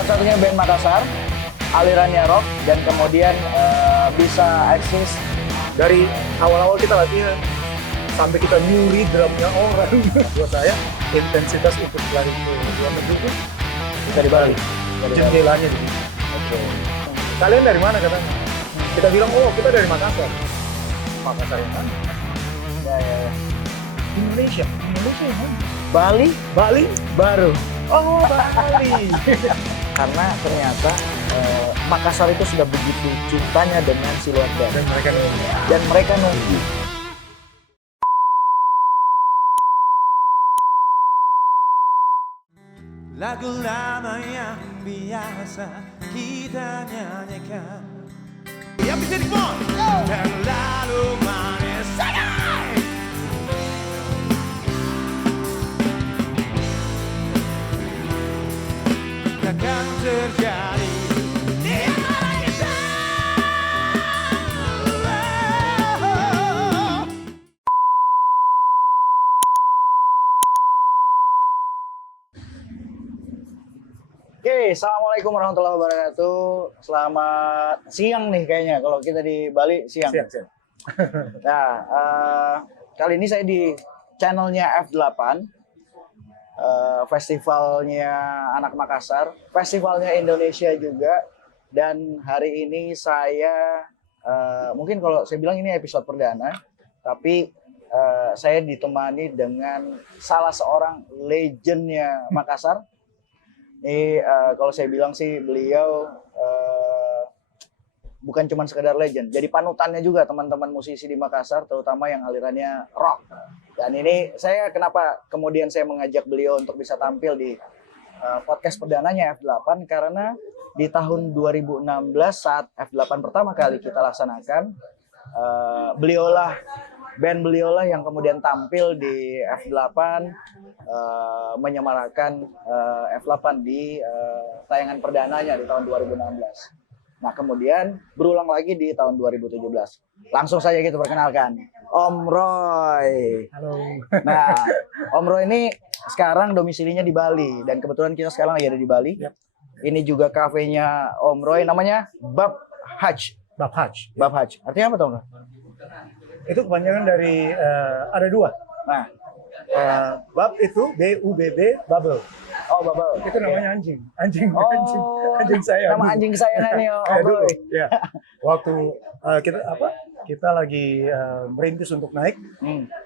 Satu-satunya band Makassar, alirannya rock, dan kemudian bisa eksis. Dari awal-awal kita latihan sampai kita nyuri drumnya orang. Buat saya intensitas untuk lari ke luar negeri itu Bisa di Bali. jendelanya di sini. Oke. Kalian dari mana katanya? Kita bilang, oh kita dari Makassar. Makassar yang mana? Ya. Indonesia yang mana? Bali Bali? baru. Oh Bali. Karena ternyata Makassar itu sudah begitu cintanya dengan si luar band. Dan mereka nunggu. Nunggu. Lagu lama yang biasa kita nyanyikan yang bisa dibuat terlalu manis sangat. Takkan terjadi di antara kita. Oke, assalamualaikum warahmatullahi wabarakatuh. Selamat siang nih kayaknya kalau kita di Bali siang. Siap. Nah, kali ini saya di channelnya F8, festivalnya anak Makassar, festivalnya Indonesia juga. Dan hari ini saya, mungkin kalau saya bilang ini episode perdana, tapi saya ditemani dengan salah seorang legendnya Makassar. Ini kalau saya bilang sih beliau bukan cuma sekedar legend, jadi panutannya juga teman-teman musisi di Makassar, terutama yang alirannya rock. Dan ini saya kenapa kemudian saya mengajak beliau untuk bisa tampil di podcast perdananya F8, karena di tahun 2016 saat F8 pertama kali kita laksanakan, band beliaulah yang kemudian tampil di F8, menyemarakan F8 di tayangan perdananya di tahun 2016. Nah, kemudian berulang lagi di tahun 2017. Langsung saja kita perkenalkan, Om Roy. Halo. Nah, Om Roy ini sekarang domisilinya di Bali, dan kebetulan kita sekarang lagi ada di Bali. Yap. Ini juga kafenya Om Roy, namanya Bab Haj. Bab Haj. Bab Haj. Artinya apa, Om Roy? Itu kepanjangan dari ada dua. Nah, Bab itu BUBB Bubble. oh Bubble. Itu namanya anjing. Anjing saya. Nama anjing kesayangan nih, Om Dulu, Roy. ya. Waktu kita lagi merintis untuk naik.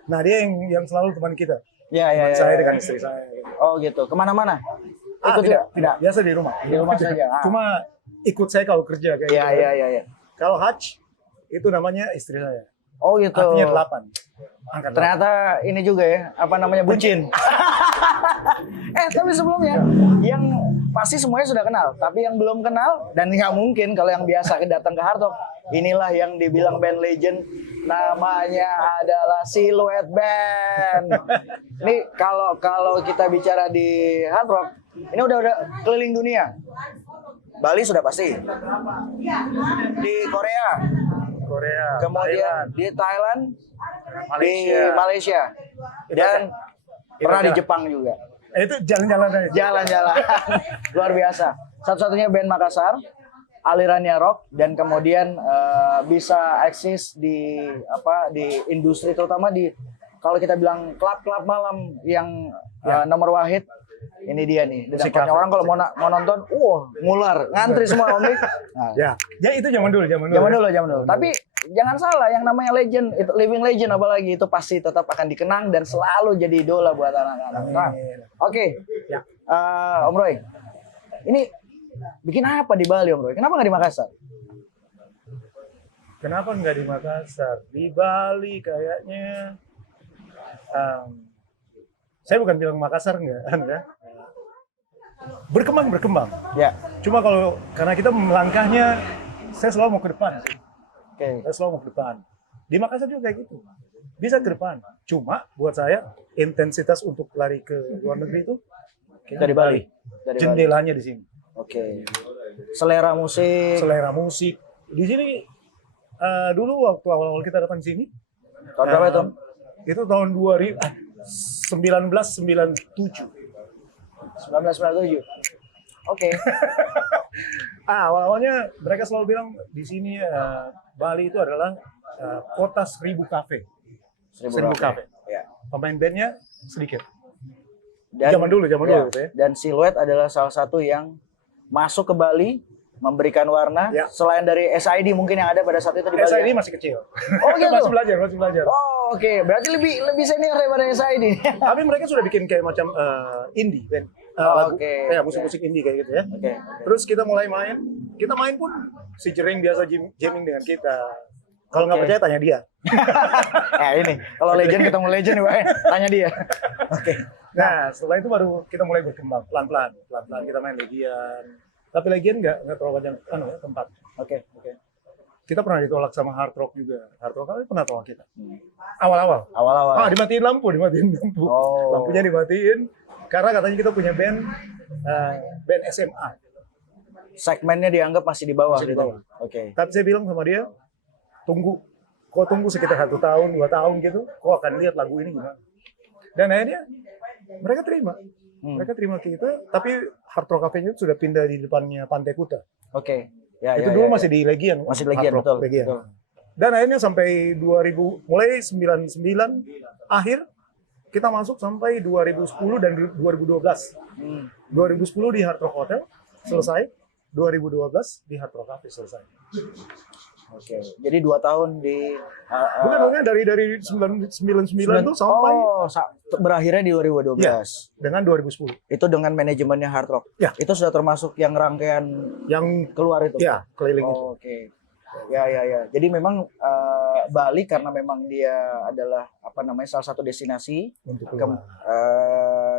Nah, dia yang selalu teman kita. Ya. Saya dengan istri saya. Oh gitu. Kemana-mana? Ikut juga? Tidak. Biasa di rumah. Di rumah saja. Ah. Cuma ikut saya kalau kerja kayak gitu. Iya. Kalau Haj itu namanya istri saya. Oh gitu. Artinya 8. Angkat 8. Ternyata ini juga ya, apa namanya, bucin. Tapi sebelumnya, yang pasti semuanya sudah kenal, tapi yang belum kenal, dan nggak mungkin kalau yang biasa datang ke Hard Rock, inilah yang dibilang band legend, namanya adalah Silhouette Band. Ini kalau kita bicara di Hard Rock, ini udah keliling dunia. Bali sudah pasti. Di Korea, kemudian Thailand, di Thailand, Malaysia. di Malaysia, dan pernah di Jepang juga. Itu jalan-jalan aja. Jalan-jalan. Luar biasa. Satu-satunya band Makassar, alirannya rock, dan kemudian bisa eksis di industri, terutama di kalau kita bilang klub-klub malam yang nomor wahid. Ini dia nih. Dan Musik banyak cafe. orang kalau mau nonton, ngular, ngantri semua, Om Dik. Nah, Ya itu zaman dulu. Zaman dulu. Tapi jangan salah, yang namanya legend, itu living legend apalagi, itu pasti tetap akan dikenang dan selalu jadi idola buat anak-anak. Nah, Oke. Ya. Om Roy, ini bikin apa di Bali, Om Roy? Kenapa nggak di Makassar? Kenapa nggak di Makassar? Di Bali kayaknya. Saya bukan bilang Makassar enggak. Berkembang. Ya. Cuma karena kita melangkahnya, saya selalu mau ke depan. Oke. Saya selalu mau ke depan. Di Makassar juga kayak gitu. Bisa ke depan. Cuma buat saya intensitas untuk lari ke luar negeri itu Dari Bali. jendelanya di sini. Oke. Selera musik. Di sini dulu waktu awal-awal kita datang sini. Tahun berapa itu? Itu tahun 1997. 1997. Oke. Awal-awalnya mereka selalu bilang di sini Bali itu adalah kota 1000 kafe. 1000 kafe. Ya. Pemain bandnya sedikit. Dan, Zaman dulu gitu ya. Dan Silhouette adalah salah satu yang masuk ke Bali, memberikan warna. Ya. Selain dari SID mungkin yang ada pada saat itu di Bali. SID ya? masih kecil. Oh gitu. masih belajar. Oh oke. Berarti lebih senior daripada SID. Tapi mereka sudah bikin kayak macam indie band. Oh, Lagu, oke. kayak musik-musik indie kayak gitu ya. Oke. Terus kita mulai main. Kita main pun si Jering biasa jamming dengan kita. Kalau nggak Oke. percaya tanya dia. Ini kalau legend ketemu legend nih, Pak. Tanya dia. Oke. Nah, setelah itu baru kita mulai berkembang pelan-pelan kita main Legian. Tapi Legian nggak terlalu banyak tempat. Oke. Kita pernah ditolak sama Hard Rock juga. Hard Rock kali pernah tolak kita. Awal-awal. Awal-awal. Dimatiin lampu. Oh. Lampunya dimatiin karena katanya kita punya band SMA. Segmennya dianggap masih di bawah Masih di gitu. bawah. Oke. Tapi saya bilang sama dia, kau tunggu sekitar 1 tahun, 2 tahun gitu, kau akan lihat lagu ini gimana. Dan akhirnya mereka terima. Mereka terima kita, tapi Hard Rock Cafe-nya sudah pindah di depannya Pantai Kuta. Oke. Ya, Itu ya, dulu ya, masih di Legian. Masih Legian, Hard Rock betul, Legian. betul. Dan akhirnya sampai 2000, mulai 99 akhir, kita masuk sampai 2010 dan 2012. 2010 di Hard Rock Hotel, selesai. 2012 di Hard Rock Cafe, selesai. Oke. Jadi 2 tahun di Bukan dari 99 itu sampai berakhirnya di 2012. Ya, dengan 2010. Itu dengan manajemennya Hard Rock. Ya. Itu sudah termasuk yang rangkaian Yang keluar itu. ya keliling itu. Oke. Ya. Jadi memang Bali karena memang dia adalah salah satu destinasi. Untuk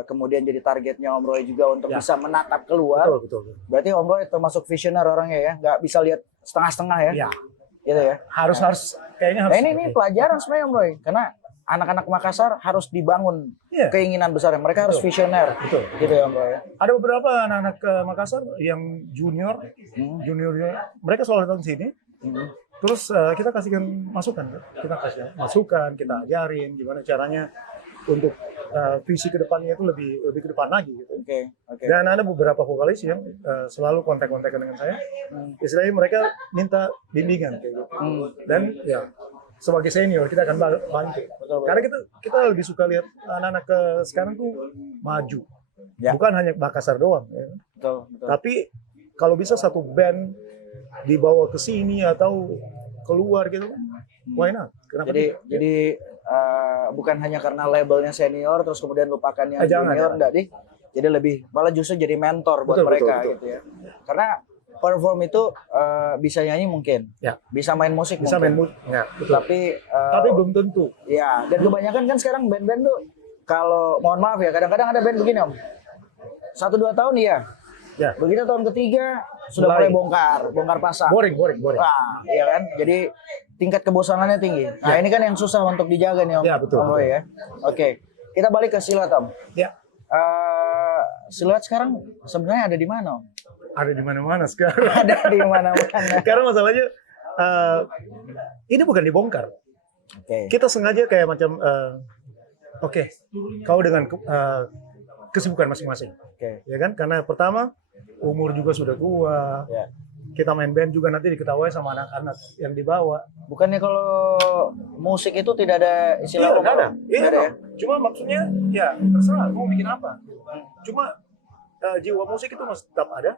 Kemudian jadi targetnya Om Roy juga untuk Ya. bisa menatap keluar. betul. Berarti Om Roy termasuk visioner orangnya ya, nggak bisa lihat setengah-setengah ya. Ya, Gitu ya. harus kayaknya harus. Nah ini pelajaran sebenarnya Om Roy, karena anak-anak Makassar harus dibangun Iya. keinginan besarnya. Mereka harus visioner. Betul. Gitu ya Om Roy. Ada beberapa anak-anak Makassar yang juniornya, mereka selalu datang sini. Terus kita kasihkan masukan, kita ajarin gimana caranya untuk visi kedepannya itu lebih ke depan lagi gitu. Oke. Dan ada beberapa vokalis yang selalu kontak-kontakan dengan saya. Istilahnya mereka minta bimbingan kayak gitu. Dan ya sebagai senior kita akan bantu. Karena kita lebih suka lihat anak-anak sekarang tuh maju. Ya. Bukan hanya Makassar doang. Ya. Betul. Tapi kalau bisa satu band dibawa ke sini atau keluar gitu, why not? Kenapa tidak? Jadi bukan hanya karena labelnya senior terus kemudian lupakan yang Jangan. junior, enggak di. Jadi malah justru jadi mentor buat Betul, mereka betul. gitu ya. Karena perform itu bisa nyanyi mungkin, Ya. bisa main musik Bisa main mungkin. ya, betul. Tapi belum tentu. ya, dan kebanyakan kan sekarang band-band tuh kalau mohon maaf ya, kadang-kadang ada band begini Om. 1-2 tahun iya. Ya. Begitu tahun ketiga sudah mulai bongkar pasang. Boring. Wah, iya kan? Jadi tingkat kebosanannya tinggi. Nah, ini kan yang susah untuk dijaga nih Om. Ya, betul. Om Roy ya. Oke. Kita balik ke Silhouette Om. Ya. Silhouette sekarang sebenarnya ada di mana Om? Ada di mana-mana sekarang. Ada di mana-mana. Karena masalahnya ini bukan dibongkar. Oke. Kita sengaja kayak macam oke, kau dengan kesibukan masing-masing. Oke. Ya kan? Karena pertama umur juga sudah tua. Ya. Kita main band juga nanti diketahui sama anak-anak yang dibawa. Bukannya kalau musik itu tidak ada istilah Iya, nggak ada. Iya, Nggak ada ya? Cuma maksudnya ya terserah mau bikin apa. Cuma jiwa musik itu masih tetap ada.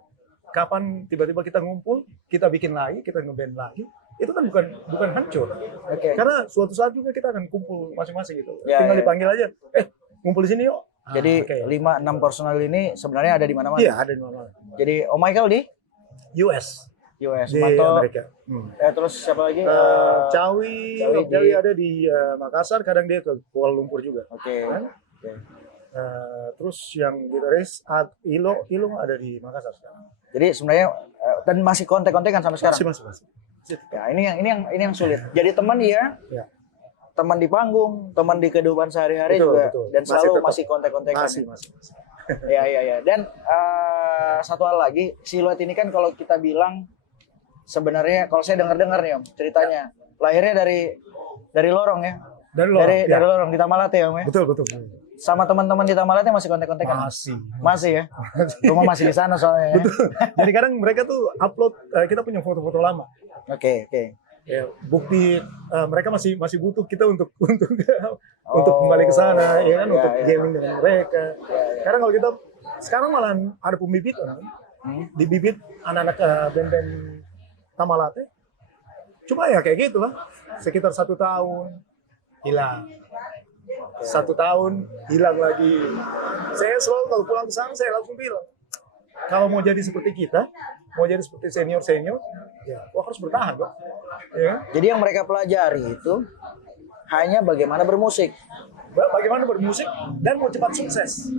Kapan tiba-tiba kita ngumpul, kita bikin lagi, kita ngeband lagi, itu kan bukan hancur. Oke. Karena suatu saat juga kita akan kumpul masing-masing gitu. Ya, Tinggal ya. dipanggil aja, ngumpul di sini yuk. Jadi Oke. 5-6 personal ini sebenarnya ada di mana-mana. Iya, ada di mana-mana. Jadi Om Michael di US US, di Manto, Amerika. terus siapa lagi? Cawi Cawi ada di Makassar, kadang dia ke Kuala Lumpur juga. Oke. Kan? Oke. Terus yang gitaris Ilo ada di Makassar sekarang. Jadi sebenarnya dan masih kontak-kontakan sampai sekarang. Masih. Ya, ini yang sulit. Jadi teman iya, Ya. teman di panggung, teman di kehidupan sehari-hari Betul, juga, betul. dan Masih selalu tetap. masih kontak-kontakan. Masih. Ya. Dan satu hal lagi, Silhouette ini kan kalau kita bilang sebenarnya kalau saya dengar-dengar nih Om ceritanya, lahirnya dari lorong ya. Dari Lorong. Dari Lorong di Tamalate ya Om ya. Betul. sama teman-teman di Tamalatnya masih kontak-kontakan? Masih ya? Rumah masih di sana soalnya ya? Betul. Jadi kadang mereka tuh upload, kita punya foto-foto lama. Oke. Ya, bukti mereka masih butuh kita untuk untuk kembali ke sana, ya kan, untuk gaming dengan mereka. Karena kalau kita sekarang malah ada pembibitan, dibibit anak-anak band-band Tamalate. Cuma ya kayak gitulah, sekitar 1 tahun hilang, 1 tahun hilang lagi. Saya selalu kalau pulang ke sana saya langsung bilang, kalau mau jadi seperti kita, mau jadi seperti senior, ya harus bertahan, Bang. Ya. Jadi yang mereka pelajari itu hanya bagaimana bermusik. Bagaimana bermusik dan mau cepat sukses.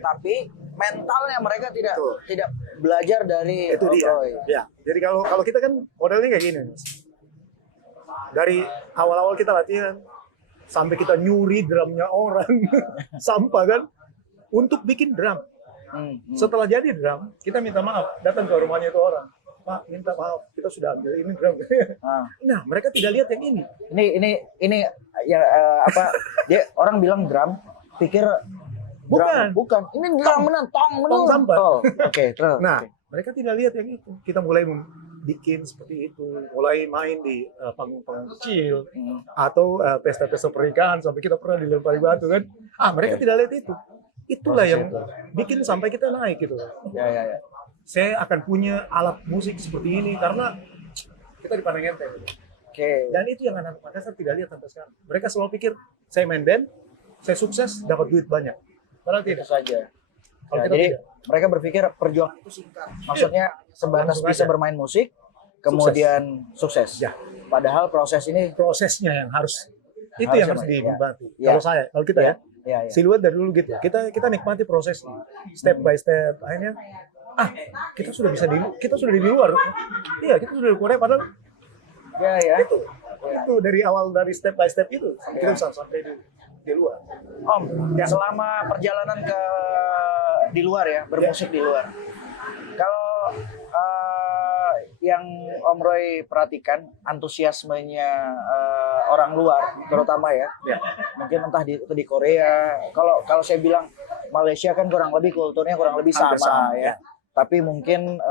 Tapi mentalnya mereka tidak belajar dari Itu dia. Roy. Ya. Jadi kalau kita kan modelnya kayak gini, Mas. Dari awal-awal kita latihan sampai kita nyuri drumnya orang, sampah kan, untuk bikin drum. Setelah jadi drum, kita minta maaf, datang ke rumahnya itu orang. Pak, minta maaf, kita sudah ambil ini drum. Nah, mereka tidak lihat yang ini. Ini ya apa? Dia orang bilang drum, pikir drum. Bukan. Ini drum benar, tong sampah. Oke, terus. Nah, mereka tidak lihat yang itu. Kita mulai bikin seperti itu, mulai main di panggung-panggung kecil atau pesta-pesta pernikahan sampai kita pernah dilempari batu kan. Mereka tidak lihat itu. Itulah yang bikin sampai kita naik gitu. Ya. Saya akan punya alat musik seperti ini karena kita dipandang enteng. Oke. Dan itu yang anak-anak Makassar tidak lihat sampai sekarang. Mereka selalu pikir saya main band, saya sukses, dapat duit banyak. Padahal tidak saja. Kalau kita Jadi tidak. mereka berpikir perjuangan itu singkat. Maksudnya sebatas Langsung bisa aja. bermain musik, kemudian sukses. Ya. Padahal proses ini Prosesnya yang harus itu Harus yang ya, harus Mas? dinikmati. Ya. Kalau kita ya, ya. siluet dari dulu gitu. Kita nikmati prosesnya, step by step. Akhirnya, kita sudah di luar. Iya, kita sudah di Korea. Padahal Ya. itu dari awal dari step by step itu kita bisa sampai di luar. Om, selama perjalanan di luar ya, bermusik di luar. Kalau yang Om Roy perhatikan antusiasmenya orang luar, terutama ya, mungkin entah itu di Korea. Kalau saya bilang Malaysia kan kurang lebih kulturnya kurang lebih Hampir sama sama, ya. Tapi mungkin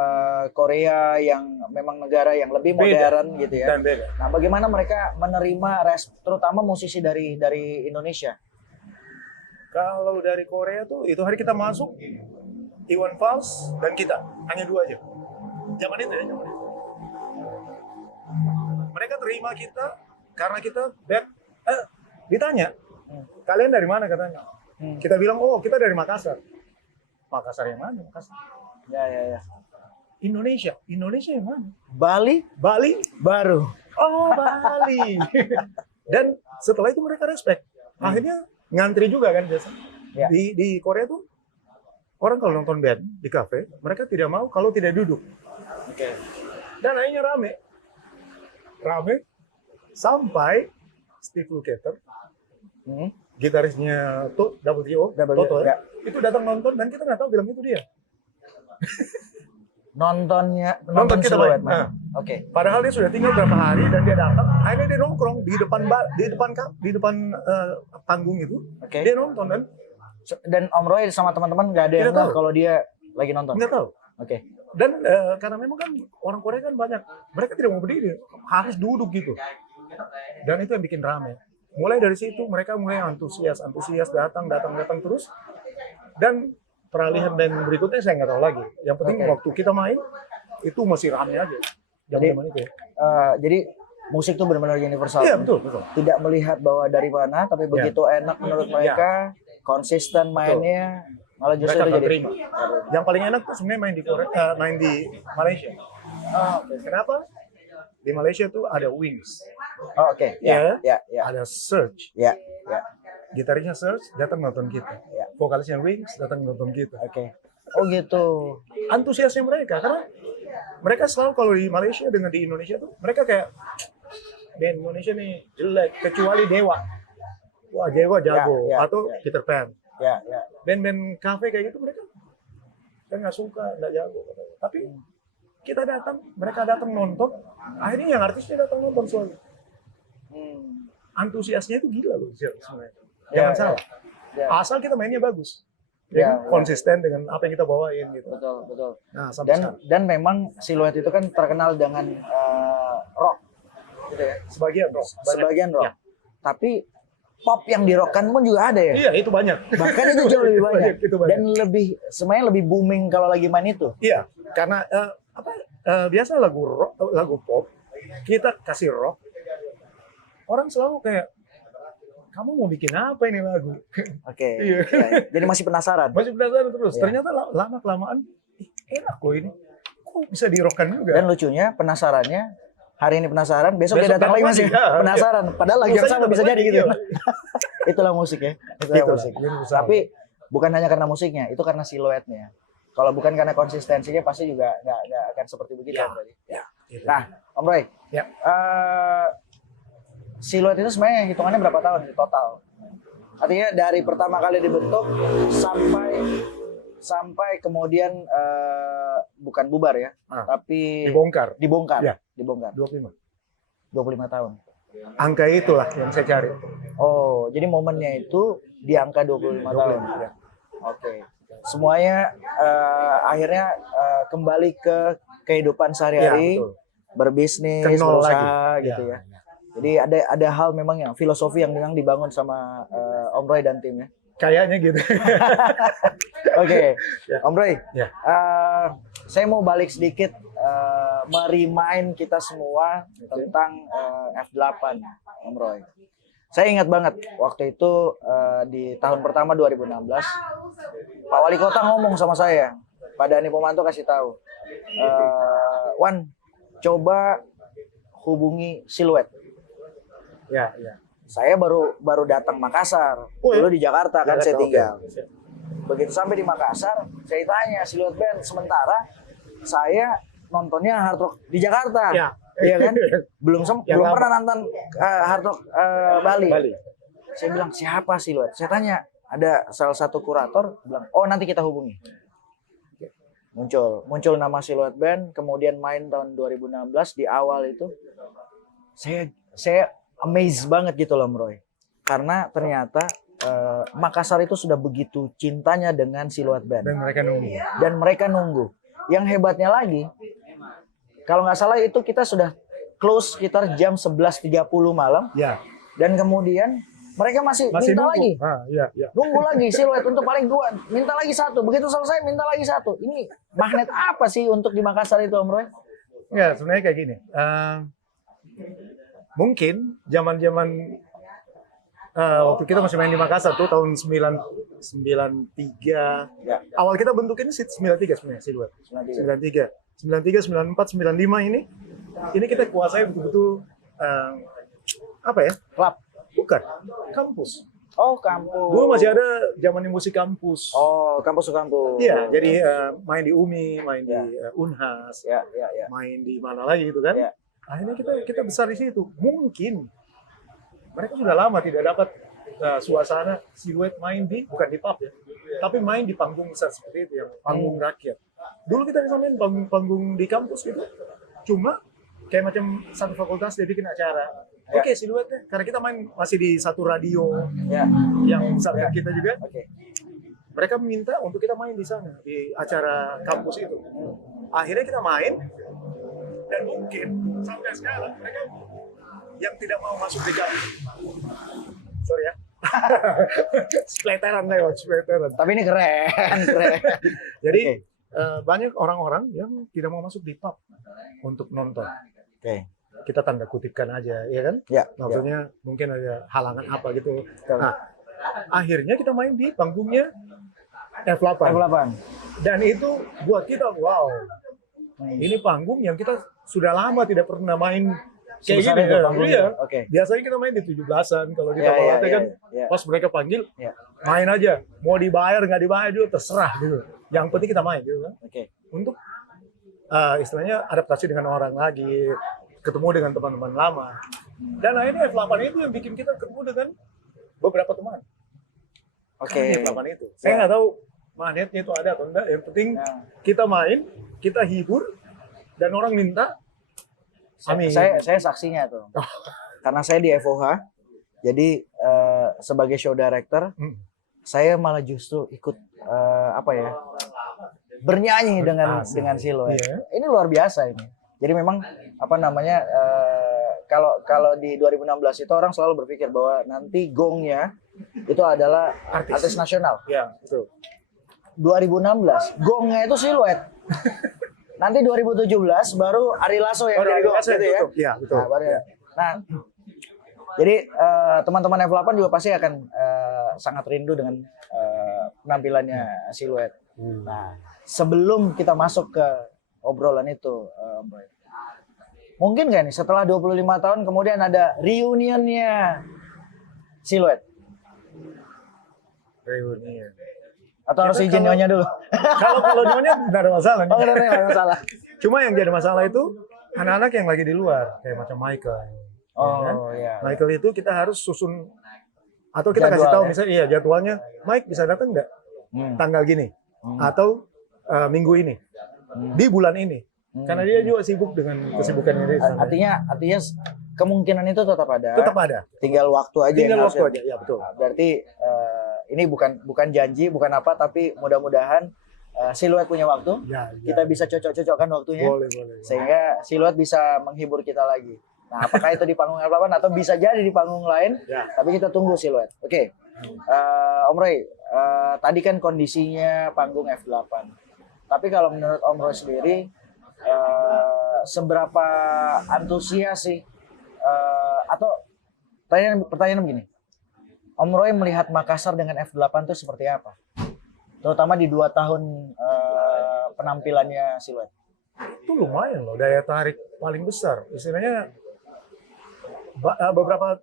Korea yang memang negara yang lebih modern gitu ya. Dan beda. Nah, bagaimana mereka menerima terutama musisi dari Indonesia? Kalau dari Korea tuh itu hari kita masuk Iwan Fals dan kita hanya 2 aja. Zaman itu. Mereka terima kita karena kita band. Ditanya, kalian dari mana katanya? Kita bilang, kita dari Makassar. Makassar yang mana? Makassar. Ya. Indonesia yang mana? Bali baru. Oh, Bali. Dan setelah itu mereka respect. Akhirnya ngantri juga kan biasa. Ya. Di Korea tuh orang kalau nonton band di kafe, mereka tidak mau kalau tidak duduk. Oke. Dan akhirnya rame sampai Steve Lukather, gitarisnya WTO, Toto, ya. itu datang nonton dan kita nggak tahu bilang itu dia. Nonton kita siluet, main. Oke. Padahal dia sudah tinggal berapa hari dan dia datang, akhirnya dia nongkrong di depan panggung itu. Oke. Dia nonton Dan Om Roy sama teman-teman nggak ada yang Tidak tahu. tahu kalau dia lagi nonton. nggak tahu. Oke. Dan karena memang kan orang Korea kan banyak, mereka tidak mau berdiri, harus duduk gitu. Dan itu yang bikin rame. Mulai dari situ mereka mulai antusias datang terus. Dan peralihan band berikutnya saya nggak tahu lagi. Yang penting waktu kita main itu masih rame aja. Zaman itu ya. Jadi musik itu benar-benar universal. Iya betul. Tidak melihat bahwa dari mana, tapi begitu enak menurut mereka, konsisten mainnya, malah justru Mereka itu jadi terima. Yang paling enak tuh sebenarnya main di main di Malaysia. Kenapa? Di Malaysia tuh ada Wings. Oh, oke. Ya. Ya. Ada Surge. Ya. Gitarisnya Surge datang nonton kita. Ya. Vokalisnya Wings datang nonton kita. Oke. Oh gitu. Antusiasnya mereka karena mereka selalu kalau di Malaysia dengan di Indonesia tuh mereka kayak band Indonesia nih jelek kecuali Dewa. Wah, Dewa jago atau Peter Pan. Ya. Band-band kafe kayak gitu mereka nggak suka, nggak jago. Tapi kita datang, mereka datang nonton, akhirnya yang artisnya datang nonton selalu. Antusiasnya itu gila loh sebenarnya. Jangan salah. Ya. Asal kita mainnya bagus. Ya, Ya, ya. konsisten dengan apa yang kita bawain gitu. Betul. Nah, sampai sekarang. Dan memang Siluet itu kan terkenal dengan rock, gitu ya. Sebagian rock. Banyak. Sebagian rock. Ya. Tapi pop yang dirokkan pun juga ada ya. Iya, itu banyak. Bahkan itu jauh lebih banyak. Itu banyak. Dan semuanya lebih booming kalau lagi main itu. Iya, karena biasa lagu rock, lagu pop kita kasih rock, orang selalu kayak kamu mau bikin apa ini lagu? Oke. Iya. Ya, jadi masih penasaran. Masih penasaran terus. Iya. Ternyata lama kelamaan enak loh ini. Kok bisa dirokkan juga? Dan lucunya penasarannya hari ini penasaran, besok dia Besok datang lagi datang masih lagi, ya. penasaran. Padahal lagi yang Pulsanya sama bisa dapat jadi lagi, gitu. iya. Itulah musik ya. Itulah Itulah, musik. ini usaha. Tapi bukan hanya karena musiknya, itu karena siluetnya. Kalau bukan karena konsistensinya pasti juga nggak akan seperti begitu. Ya. Om Roy. Gitu. Nah, Om Roy, Ya. Siluet itu sebenarnya hitungannya berapa tahun di total? Artinya dari pertama kali dibentuk sampai kemudian bukan bubar ya, tapi Dibongkar. Ya. dibongkar. 25 tahun. Angka itulah yang saya cari. Oh, jadi momennya itu di angka 25 tahun. Ya. Oke. Semuanya akhirnya kembali ke kehidupan sehari-hari, Ya, betul. berbisnis, Ke nol berusaha lagi. gitu ya. Jadi ada hal memang yang filosofi yang memang dibangun sama Om Roy dan tim ya. Kayaknya gitu. Oke, Ya. Om Roy, Ya. saya mau balik sedikit merimain kita semua tentang F8, Om Roy. Saya ingat banget waktu itu di tahun pertama 2016, Pak Wali Kota ngomong sama saya, Pak Dhani Pomanto kasih tahu, Wan, coba hubungi Siluet. Ya. Saya baru datang Makassar, Oh, ya? dulu di Jakarta kan saya Oke. tinggal. Begitu sampai di Makassar, saya tanya Siluet Band, sementara saya nontonnya Hard Rock di Jakarta. Ya. Iya kan? Belum Yang lama. pernah nonton Hard Rock Bali. Bali. Saya bilang, siapa Siluet? Saya tanya, ada salah satu kurator bilang, "Oh, nanti kita hubungi." Muncul nama Siluet Band, kemudian main tahun 2016 di awal itu. Saya amazed banget gitu loh, Om Roy. Karena ternyata Makassar itu sudah begitu cintanya dengan Siluet Band. Dan mereka nunggu. Yang hebatnya lagi, kalau nggak salah itu kita sudah close sekitar jam 11.30 malam. Ya. Dan kemudian mereka masih minta nunggu. lagi. Iya. Nunggu lagi Siluet untuk paling dua. Minta lagi satu. Begitu selesai minta lagi satu. Ini magnet apa sih untuk di Makassar itu, Om Roy? Ya, sebenarnya kayak gini. Mungkin zaman-zaman waktu kita masih main di Makassar tuh tahun 93. Ya. Awal kita bentukinnya 93 sebenarnya Siluet. 93, 94, 95 ini kita kuasai betul-betul apa ya? Klub. Bukan, kampus. Oh, kampus. Dulu masih ada zamannya musik kampus. Oh, kampus ke kampus. Iya, jadi main di UMI, main Ya. di Unhas, Ya. main di mana lagi gitu kan? Ya. Akhirnya kita besar di situ. Mungkin mereka sudah lama tidak dapat suasana Siluet main di bukan di pub ya, tapi main di panggung besar seperti itu yang panggung rakyat. Dulu kita bisa main panggung di kampus gitu, cuma kayak macam satu fakultas dia bikin acara. Ya. Oke, Siluetnya karena kita main masih di satu radio Ya. yang besar kan kita juga. Oke. Mereka minta untuk kita main di sana di acara kampus itu. Akhirnya kita main dan mungkin sampai sekarang mereka yang tidak mau masuk di kampus. Sorry ya. Spleteran. Tapi ini keren. Jadi Oke. banyak orang-orang yang tidak mau masuk di pub untuk nonton. Oke. Kita tanda kutipkan aja, ya kan? Ya. Maksudnya mungkin ada halangan apa gitu. Betul. Nah, akhirnya kita main di panggungnya F8. F8. Dan itu buat kita, wow. Ini panggung yang kita sudah lama tidak pernah main kayak Sebesar gini. itu panggungnya. Iya. Oke. Biasanya kita main di 17-an kalau di Ya, Tapalate ya, kan. ya. Pas mereka panggil, Ya. main aja. Mau dibayar nggak dibayar juga terserah gitu. Yang penting kita main gitu kan. Oke. Untuk istilahnya adaptasi dengan orang lagi, ketemu dengan teman-teman lama. Dan akhirnya F8 itu yang bikin kita ketemu dengan beberapa teman. Oke. Karena F8 itu. Saya nggak tahu magnetnya itu ada atau enggak. Yang penting Ya. kita main, kita hibur, dan orang minta. Amin. Saya saksinya tuh. Karena saya di FOH. Jadi sebagai show director, saya malah justru ikut apa ya, bernyanyi dengan siluet. Iya. Ini luar biasa ini. Jadi memang apa namanya, kalau di 2016 itu orang selalu berpikir bahwa nanti gongnya itu adalah artis nasional. Ya, betul. 2016 gongnya itu siluet. Nanti 2017 baru Ari Lasso yang jadi gong gitu ya. Iya, betul. Nah, baru ya. Nah, jadi teman-teman F8 juga pasti akan sangat rindu dengan penampilannya siluet. Nah, sebelum kita masuk ke obrolan itu, Om Roy, mungkin nggak nih setelah 25 tahun kemudian ada reunionnya siluet? Reunion. Atau harus Kita izin kalau- nyonya dulu? Kalau nyonya nggak ada masalah. Oh, nggak ada masalah. Cuma yang jadi masalah itu anak-anak yang lagi di luar, kayak macam Michael. Ya kan? Oh iya. Michael itu kita harus susun atau kita kasih Jadwal, tahu ya? misalnya iya jadwalnya, Mike bisa datang nggak tanggal gini atau minggu ini di bulan ini, karena dia juga sibuk dengan kesibukannya dia. Artinya kemungkinan itu tetap ada. Tetap ada, Tinggal waktu aja. tinggal yang waktu harus- aja, ya betul. Nah, berarti ini bukan janji, bukan apa, tapi mudah-mudahan siluet punya waktu. Ya, Kita bisa cocok-cocokkan waktunya. boleh. Sehingga siluet bisa menghibur kita lagi. Nah, apakah itu di panggung F8 atau bisa jadi di panggung lain? Ya. Tapi kita tunggu siluet. Oke. Om Roy, tadi kan kondisinya panggung F8. Tapi kalau menurut Om Roy sendiri, seberapa antusias sih? Atau pertanyaan begini, Om Roy melihat Makassar dengan F8 itu seperti apa? Terutama di 2 tahun penampilannya siluet. Itu lumayan loh, daya tarik paling besar. Istilahnya beberapa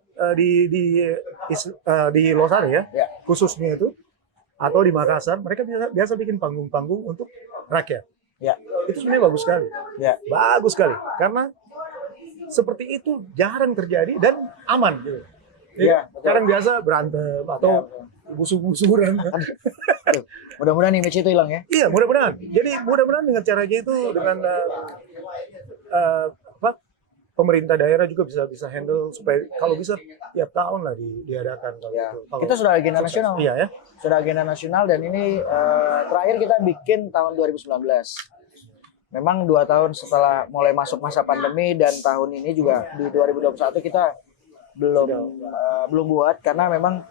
di Losari ya, Ya. khususnya itu atau di Makassar, mereka biasa bikin panggung-panggung untuk rakyat. Ya. Itu sebenarnya bagus sekali. Ya. Bagus sekali. Karena seperti itu jarang terjadi dan aman gitu. Iya, betul. Sekarang biasa berantem atau busuk-busuran. Tuh, mudah-mudahan image itu hilang ya. Iya, mudah-mudahan. Jadi mudah-mudahan dengan cara gitu, dengan pemerintah daerah juga bisa handle supaya kalau bisa tiap tahun lah diadakan. Kalau Ya. gitu. Kalau Kita sudah agenda sukses. nasional. Iya ya. Sudah agenda nasional dan ini terakhir kita bikin tahun 2019. Memang 2 tahun setelah mulai masuk masa pandemi dan tahun ini juga di 2021 kita belum buat karena memang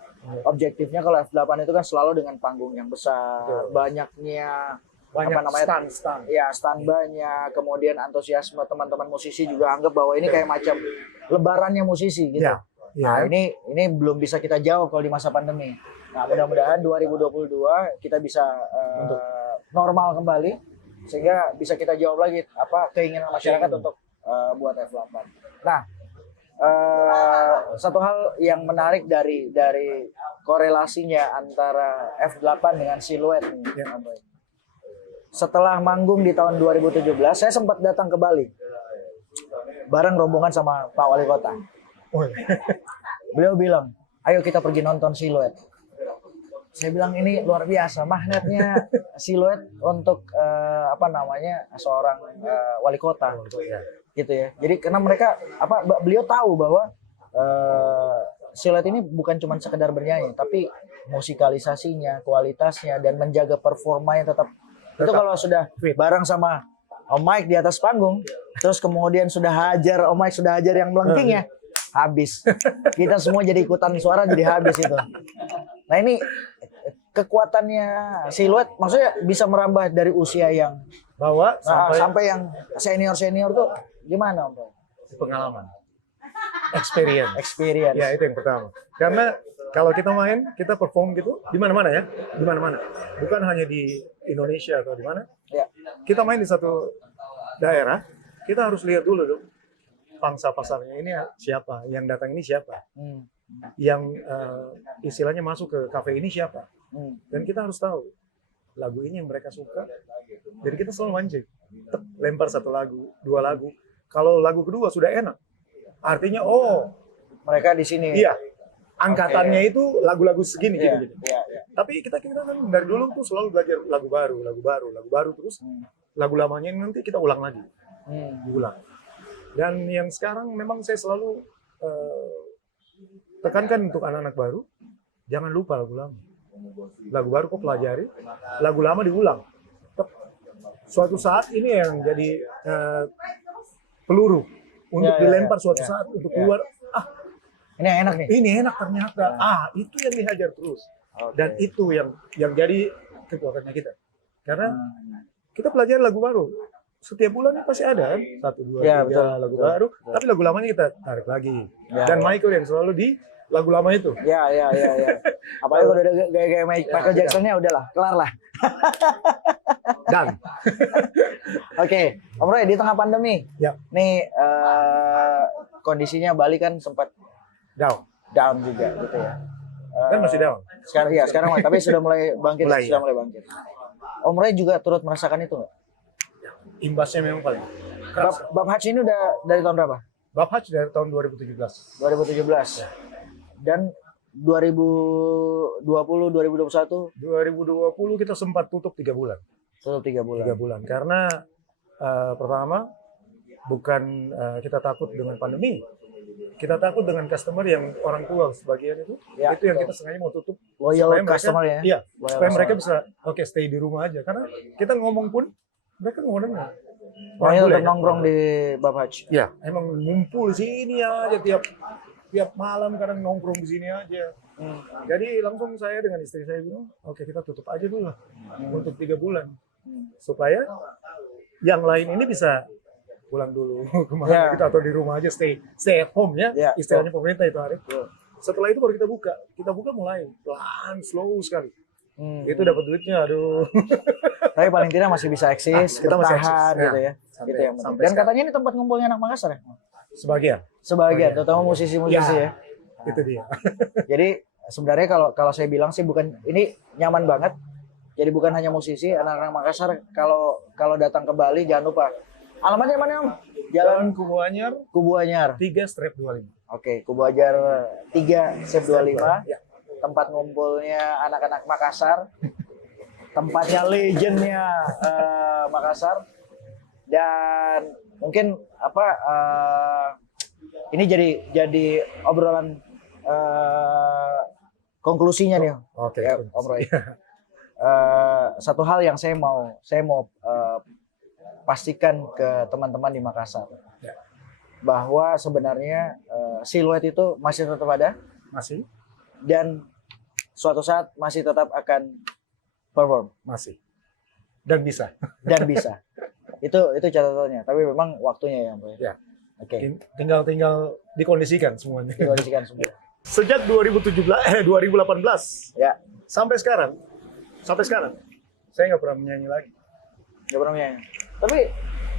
objektifnya kalau F8 itu kan selalu dengan panggung yang besar, Betul. banyaknya Banyak apa namanya, stand. ya stand banyak, kemudian antusiasme teman-teman musisi juga anggap bahwa ini kayak macam lebarannya musisi gitu. Iya. Nah, Iya. ini belum bisa kita jawab kalau di masa pandemi. Nah, mudah-mudahan 2022 kita bisa normal kembali sehingga bisa kita jawab lagi apa keinginan masyarakat untuk buat F8. Nah, satu hal yang menarik dari korelasinya antara F8 dengan siluet nih, Ya. Om Roy. Setelah manggung di tahun 2017, saya sempat datang ke Bali bareng rombongan sama Pak Wali Kota. Oh, Beliau bilang, ayo kita pergi nonton siluet. Saya bilang ini luar biasa magnetnya siluet untuk seorang wali kota ya. gitu ya. Jadi karena mereka beliau tahu bahwa siluet ini bukan cuma sekedar bernyanyi tapi musikalisasinya, kualitasnya dan menjaga performa yang tetap. Itu kalau sudah bareng sama Om Mike di atas panggung, terus kemudian Om Mike sudah hajar yang melengking ya, habis. Kita semua jadi ikutan suara jadi habis itu. Nah ini kekuatannya siluet, maksudnya bisa merambah dari usia yang Bahwa sampai yang senior tuh gimana Om? pengalaman, experience. Ya itu yang pertama. Karena kalau kita main, kita perform gitu di mana-mana ya, di mana-mana. Bukan hanya di Indonesia atau di mana. Ya. Kita main di satu daerah, kita harus lihat dulu dong pangsa pasarnya ini siapa, yang datang ini siapa, yang istilahnya masuk ke kafe ini siapa. Dan kita harus tahu lagu ini yang mereka suka. Jadi kita selalu mancing, lempar 1 lagu, 2 lagu. Kalau lagu kedua sudah enak, artinya Mereka di sini. iya, angkatannya itu lagu-lagu segini Iya, gitu. iya, iya. Tapi kita kan dari dulu tuh selalu belajar lagu baru terus lagu lamanya ini nanti kita ulang lagi, diulang. Dan yang sekarang memang saya selalu tekankan untuk anak-anak baru, jangan lupa lagu lama. lagu baru kau pelajari, lagu lama diulang. Suatu saat ini yang jadi peluru untuk dilempar suatu saat untuk keluar. Ini yang enak nih. Ini enak ternyata. Itu yang dihajar terus. Dan itu yang jadi kekuatannya kita. Karena kita pelajari lagu baru. Setiap bulan pasti ada kan? 1, 2, 3 lagu baru. Tapi lagu lamanya kita tarik lagi. Dan Michael yang selalu di lagu lama itu. Ya. Apalagi kalau udah gaya-gaya Michael Jackson-nya udahlah, kelar lah. Dan Oke, Om Roy, di tengah pandemi. Ya. Nih kondisinya Bali kan sempat down juga gitu ya. kan masih down. Sekarang tapi sudah mulai bangkit. Mulai Bangkit. Om Roy juga turut merasakan itu nggak? Imbasnya memang paling keras. Bab Haji ini udah dari tahun berapa? Bab Haji dari tahun 2017. 2017. Dan 2020, 2021? 2020 kita sempat tutup 3 bulan. Tutup 3 bulan. 3 bulan. Karena pertama, bukan kita takut dengan pandemi. Kita takut dengan customer yang orang tua sebagian itu. Ya, itu yang kita sengaja mau tutup. Loyal supaya customer ya? Iya. Loyal Supaya mereka customer. bisa stay di rumah aja. Karena kita ngomong pun, mereka ngomong dengar. Makanya Boleh, tetap nongkrong di Bab Haji. Ya, emang ngumpul sini aja tiap malam kadang nongkrong di sini aja. Jadi langsung saya dengan istri saya bilang, oke kita tutup aja dulu lah untuk 3 bulan supaya yang lain ini bisa pulang dulu kemana kita atau di rumah aja stay at home ya, istilahnya pemerintah itu hari. Setelah itu baru kita buka mulai pelan slow sekali. Itu dapat duitnya, aduh. Tapi paling tidak masih bisa eksis, kita masih bertahan eksis, gitu ya. Sampai, Gitu yang penting. sampai Dan sekarang. katanya ini tempat ngumpulnya anak Makassar ya? Sebagian. Terutama musisi-musisi ya. Itu dia. Jadi sebenarnya kalau saya bilang sih bukan ini nyaman banget. Jadi bukan hanya musisi, anak-anak Makassar kalau datang ke Bali jangan lupa. Alamatnya mana, Om? Jalan Kubu Anyar 3/25. 3/25. Oke, Kubu Anyar 3/25. Ya. Tempat ngumpulnya anak-anak Makassar. Tempatnya legendnya Makassar. Dan mungkin ini jadi obrolan konklusinya nih, Oke. ya, Om Roy. Satu hal yang saya mau pastikan ke teman-teman di Makassar, bahwa sebenarnya siluet itu masih tetap ada, Masih. dan suatu saat masih tetap akan perform, Masih. Dan bisa. Itu catatannya. Tapi memang waktunya ya, Om Roy. Ya. Oke. Tinggal dikondisikan semuanya. Dikondisikan semua. Sejak 2018 Ya. sampai sekarang saya nggak pernah menyanyi lagi. Gak pernah nyanyi. Tapi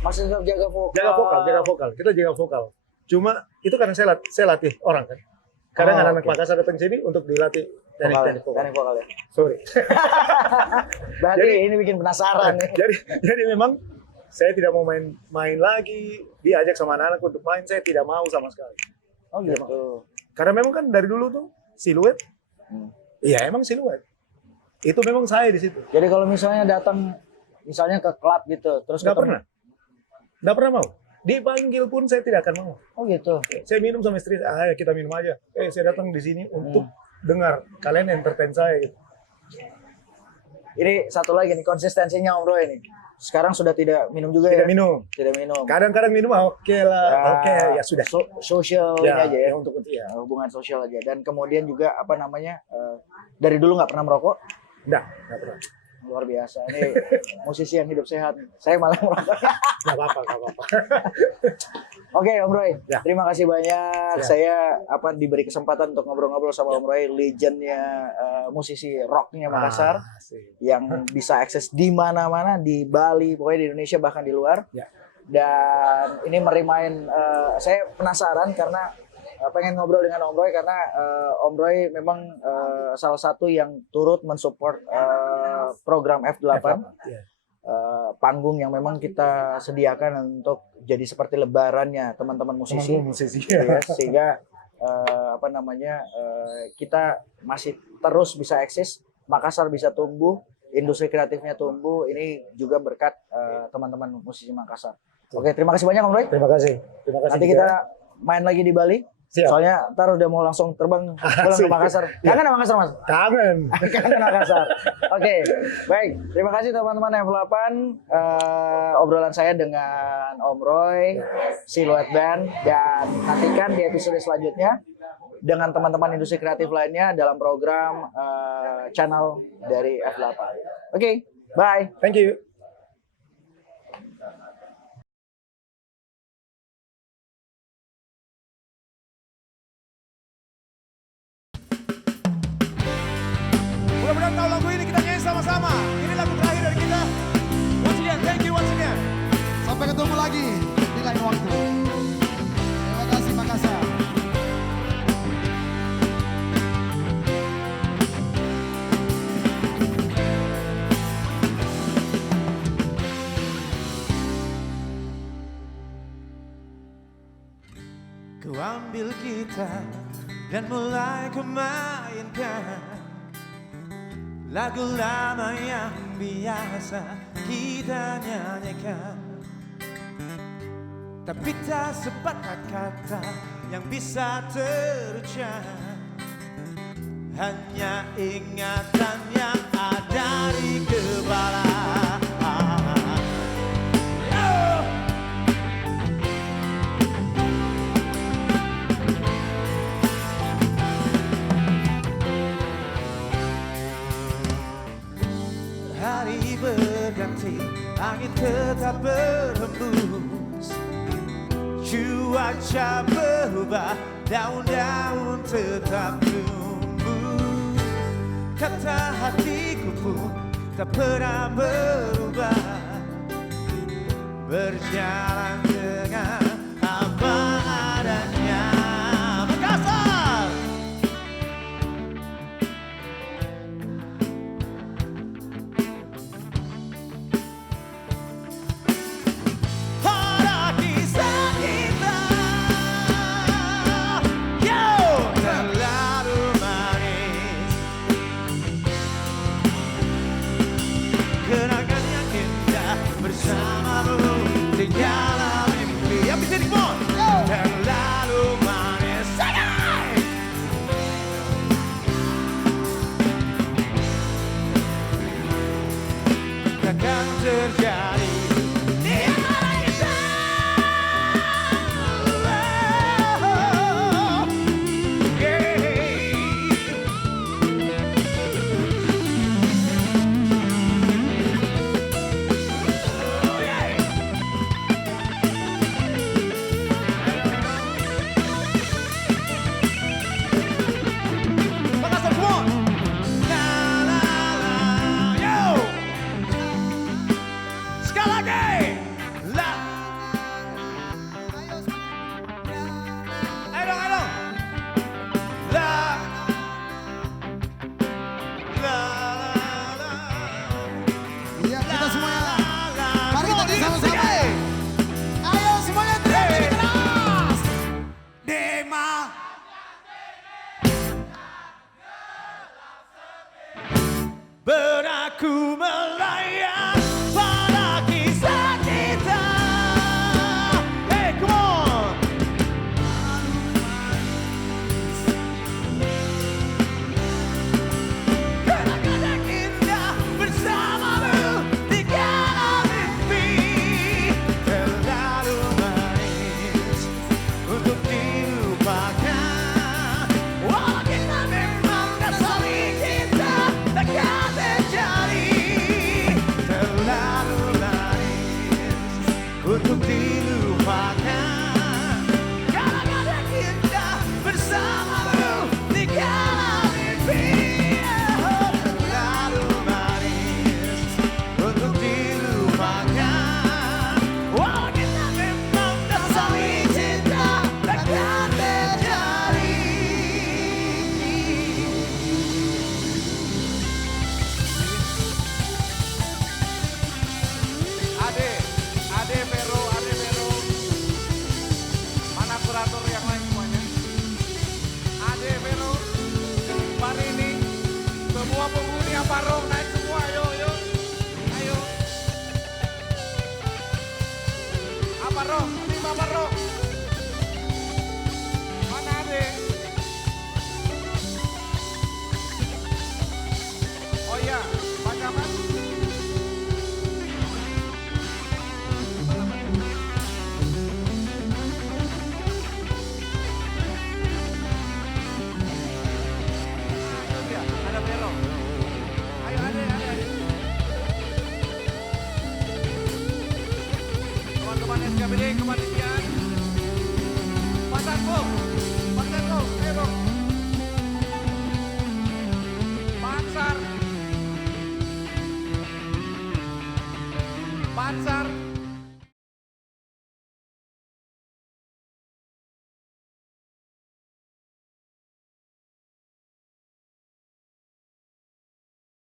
masih tetap jaga vokal. Kita jaga vokal. Cuma itu karena saya latih orang kan. Kadang anak-anak Makassar datang sini untuk dilatih teknik vokal. Teknik vokal ya. Sorry. Berarti ini bikin penasaran nih. jadi memang saya tidak mau main lagi. Diajak sama anak-anak untuk main, saya tidak mau sama sekali. Oh gitu. Karena memang kan dari dulu tuh siluet. Iya emang siluet. Itu memang saya di situ. Jadi kalau misalnya datang misalnya ke klub gitu, terus Nggak pernah mau. Dipanggil pun saya tidak akan mau. Oh gitu. Saya minum sama istri, ayo kita minum aja. Saya datang di sini untuk dengar kalian entertain saya gitu. Ini satu lagi nih konsistensinya Om Roy nih. Sekarang sudah tidak minum juga ya? Tidak minum. Kadang-kadang minum oke lah. Oke, ya sudah. Sosial ini aja ya. Untuk Hubungan sosial aja. Dan kemudian juga dari dulu nggak pernah merokok? Nggak pernah. Luar biasa. Ini musisi yang hidup sehat. Saya malah merokok. Nggak apa-apa. Oke, Om Roy. Ya. Terima kasih banyak. Ya. Saya diberi kesempatan untuk ngobrol-ngobrol sama Om Roy, legendnya musisi rocknya Makassar, yang bisa akses di mana-mana, di Bali, pokoknya di Indonesia bahkan di luar. Ya. Dan ini merimain, saya penasaran karena pengen ngobrol dengan Om Roy karena Om Roy memang salah satu yang turut mensupport program F8. Ya. Panggung yang memang kita sediakan untuk jadi seperti lebarannya teman-teman musisi, ya, sehingga kita masih terus bisa eksis, Makassar bisa tumbuh, industri kreatifnya tumbuh. Ini juga berkat teman-teman musisi Makassar. Oke, terima kasih banyak Om Roy. Terima kasih. Nanti kita main lagi di Bali. Siap. Soalnya ntar udah mau langsung terbang pulang ke Asik. Makassar. Kangen sama Makassar, Mas? Kangen. Kangen Makassar. Oke, baik. Terima kasih teman-teman F8. Obrolan saya dengan Om Roy, Silhouette Band, dan nantikan di episode selanjutnya dengan teman-teman industri kreatif lainnya dalam program channel dari F8. Oke, bye. Thank you. Mudah-mudahan tahu lagu ini kita nyanyi sama-sama. Ini lagu terakhir dari kita. Once again, thank you once again. Sampai ketemu lagi di lain waktu. Terima kasih Makassar. Ku ambil gitar dan mulai ku mainkan lagu lama yang biasa kita nyanyikan. Tapi tak sepakat kata yang bisa terucap, hanya ingatan yang ada di kepala. Hari berganti, angin tetap berhembus, cuaca berubah, daun-daun tetap tumbuh. Kata hatiku pun tak pernah berubah, berjalan dengan apa adanya. Makassar! Ada kisah kita, yo, terlalu manis, kenangan yang indah bersamamu di dalam mimpi. Yang bisa dipon, terlalu manis, sayang. Takkan terjadi di antara kita. Makassar, come on. La la la, yo. Sekali lagi. La. Ayo dong, ayo dong. La. La la la. Iya, kita semuanya. La. Mari kita Come on, sama-sama. Hey. Ayo semuanya teriak Hey. keras. Dema. Beraku melayang pada kisah kita. Hey, come on. Kenangan indah bersamamu di dalam mimpi, terlalu manis untuk dilupakan. Walau kita memang tak saling cinta, takkan terjadi. Terlalu manis untuk dilupakan. Kenangan indah bersamamu di dalam mimpi. Terlalu manis untuk dilupakan. Walau kita memang tak saling cinta, takkan terjadi. Ade Vero. Mana kurator yang lain semuanya? Ade Vero, Parini, semua penghuni Aparong naik semua, ayo. Aparong, 5 Aparong. Mana ada? SKBD kepanitiaan. Pak Tanpo,